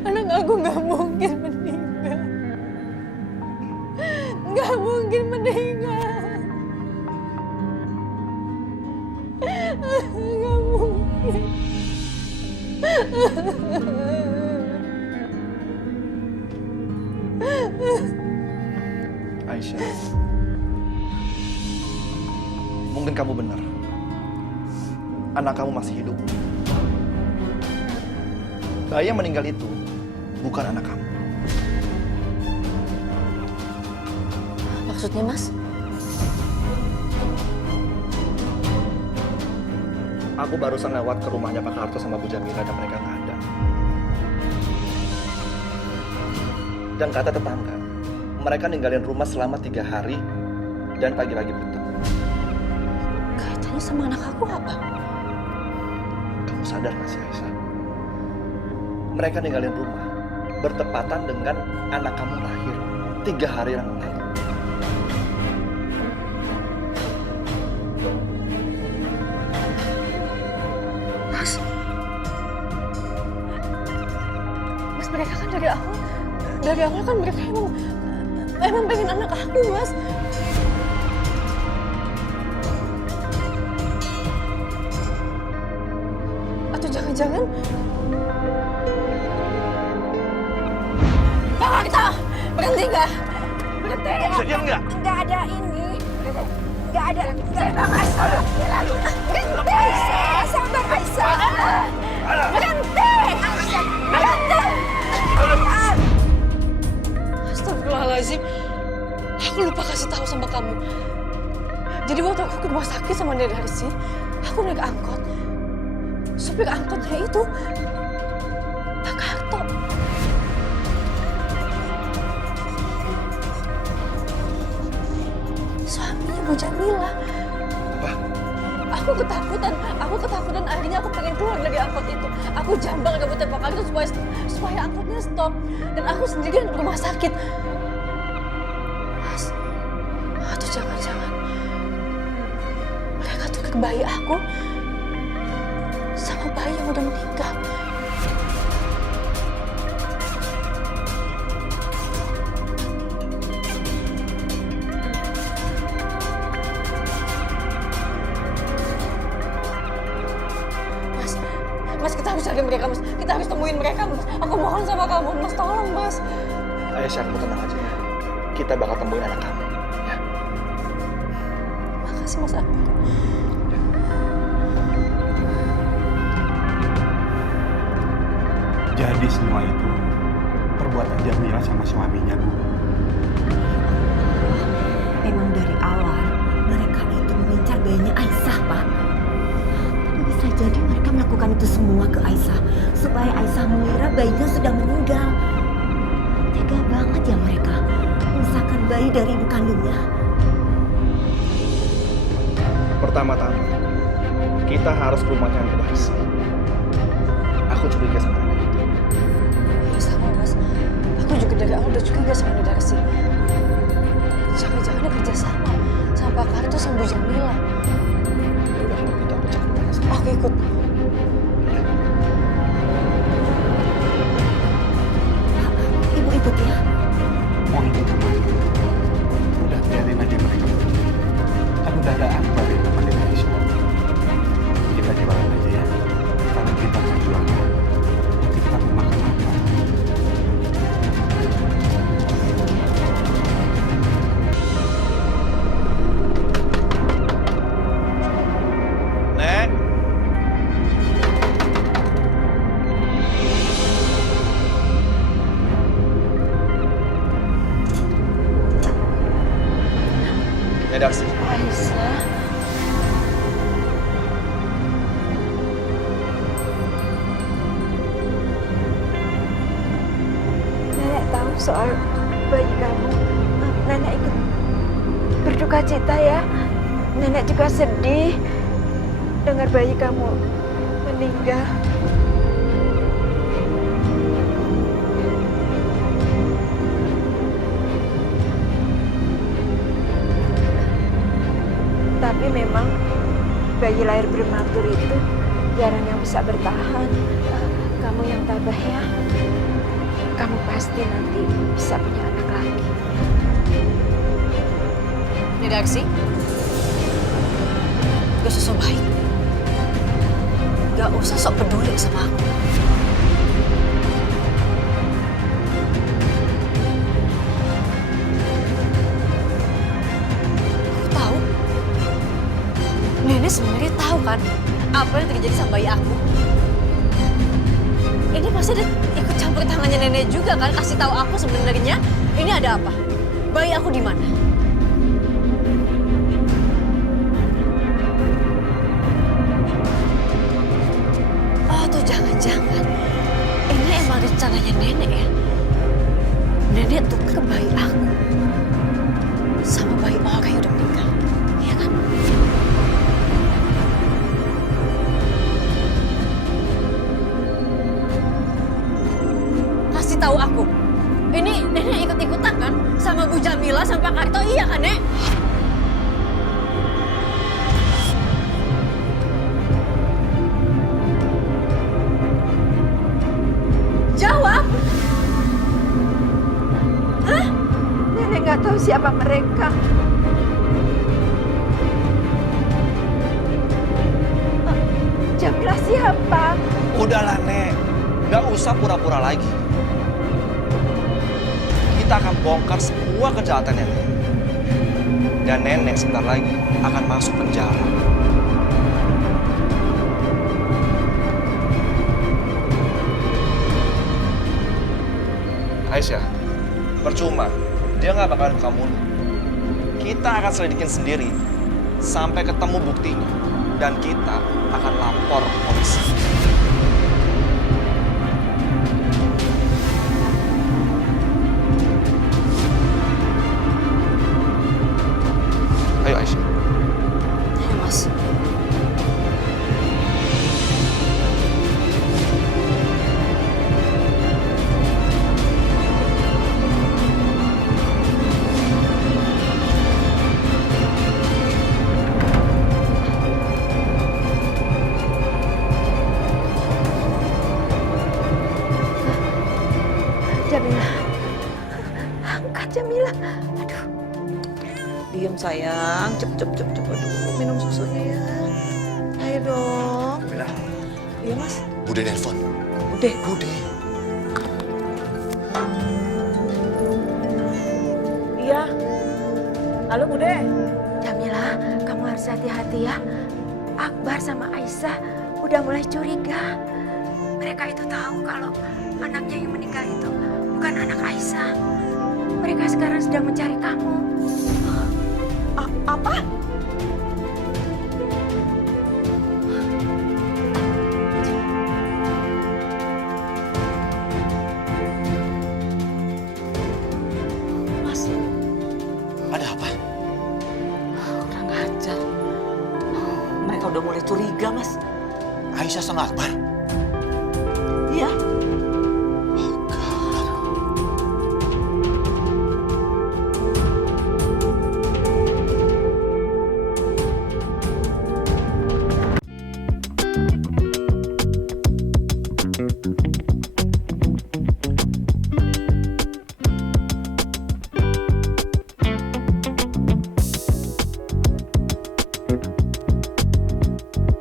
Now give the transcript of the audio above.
Anak aku nggak mungkin meninggal. Nggak mungkin meninggal. Nggak mungkin. Aisyah, mungkin kamu benar. Anak kamu masih hidup. Bayi yang meninggal itu bukan anak kamu. Maksudnya, Mas? Aku barusan lewat ke rumahnya Pak Karto sama Bu Jamila dan mereka nggak ada. Dan kata tetangga, mereka ninggalin rumah selama 3 hari dan pagi-pagi buta. Kaitannya sama anak aku apa? Kamu sadar nggak sih, Aisyah? Mereka ninggalin rumah bertepatan dengan anak kamu lahir 3 hari yang lalu. Mas, mereka kan dari awal kan mereka emang pengen anak aku, Mas. Atau jangan-jangan Pak Karto, berhenti nggak? Berhenti. Bisa diam nggak? Nggak ada ini. Nggak ada. Bang Aisyah. Berhenti. Aisyah. Sabar Aisyah. Berhenti. Aisyah. Berhenti. Astagfirullahaladzim. Aku lupa kasih tahu sama kamu. Jadi waktu aku ke rumah sakit sama Dede Arsi, aku naik angkot. Supir angkotnya itu Pak Karto. Suaminya Bu Jamila. Apa? Aku ketakutan. Akhirnya aku pengen keluar dari angkot itu. Aku jambak rambutnya Pak Karto supaya angkotnya stop. Dan aku sendirian di rumah sakit. Mas, atau jangan-jangan mereka tuh bayi aku sama bayi yang udah meninggal. Mas, kita harus cari mereka, Mas. Kita harus temuin mereka, Mas. Aku mohon sama kamu, Mas. Tolong, Mas. Aisyah, kamu tenang aja ya. Kita bakal temuin anak kamu. Ya. Makasih, Mas Akbar. Jadi semua itu perbuatan Jamila sama suaminya, Bu. Memang dari awal mereka itu mengincar bayinya Aisyah, Pak. Tapi bisa jadi mereka melakukan itu semua ke Aisyah supaya Aisyah mengira bayinya sudah meninggal. Tega banget ya mereka memisahkan bayi dari ibu kandungnya. Pertama-tama, kita harus ke rumahnya Dede Arsi. Aku curiga sama anak itu. Ya sama, Mas. Aku juga dari awal udah curiga sama Dede Arsi. Jangan-jangan dia kerja sama Pak Karto sama Bu Jamila. Ya udah, kalau gitu aku cek rumahnya sekarang. Oke, ikut. Pak, Ibu ikut ya. Mau ikut kemana? Udah biarin aja mereka. Kan udah ada Akbar yang nemenin Aisyah. Kita jualan aja ya. Karena kita mau jualan. Nanti kita mau makan apa? Nek. Dede Arsi. Aisyah. Nenek tahu soal bayi kamu. Nenek ikut berduka cita ya. Nenek juga sedih dengar bayi kamu meninggal. Tapi memang bayi lahir prematur itu jarang yang bisa bertahan. Kamu yang tabah ya. kamu pasti nanti bisa punya anak lagi. Ini Aksi. Gak usah sok baik. Gak usah sok peduli sama aku. Aku tahu. Nenek sebenarnya tahu kan apa yang terjadi sama bayi aku. Ini pasti ada ikut campur tangannya nenek juga kan, kasih tahu aku sebenarnya ini ada apa. Bayi aku di mana? Oh, tuh jangan-jangan ini emang rencananya nenek ya. Nenek tuker bayi aku sama bayi orang yang udah meninggal, iya kan? Kasih tahu aku. Ini nenek ikut-ikutan kan sama Bu Jamila sama Pak Karto, iya kan, Nek? Jawab. Hah? Nenek nggak tahu siapa mereka. Jamila siapa? Udahlah, Nek. Nggak usah pura-pura lagi. Kita akan bongkar semua kejahatannya, Nek. Dan Nenek sebentar lagi akan masuk penjara. Aisyah, percuma. Dia nggak bakalan kamu. Kita akan selidikin sendiri sampai ketemu buktinya. Dan kita akan lapor ke polisi. Ayo Aisyah. Ya, Mas. Jamila. Angkat Jamila. Aduh. Diam sayang, cep. Aduh, minum susunya ya. Ayo dong. Jamila. Iya mas. Bude nelpon. Udah. Bude. Iya. Halo Bude. Jamila, kamu harus hati-hati ya. Akbar sama Aisyah udah mulai curiga. Mereka itu tahu kalau anaknya yang meninggal itu bukan anak Aisyah. Mereka sekarang sedang mencari kamu. Apa? Mas, Ada apa? kurang ajar. Mereka udah mulai curiga mas. Aisyah sama Akbar? Iya. Oh, God.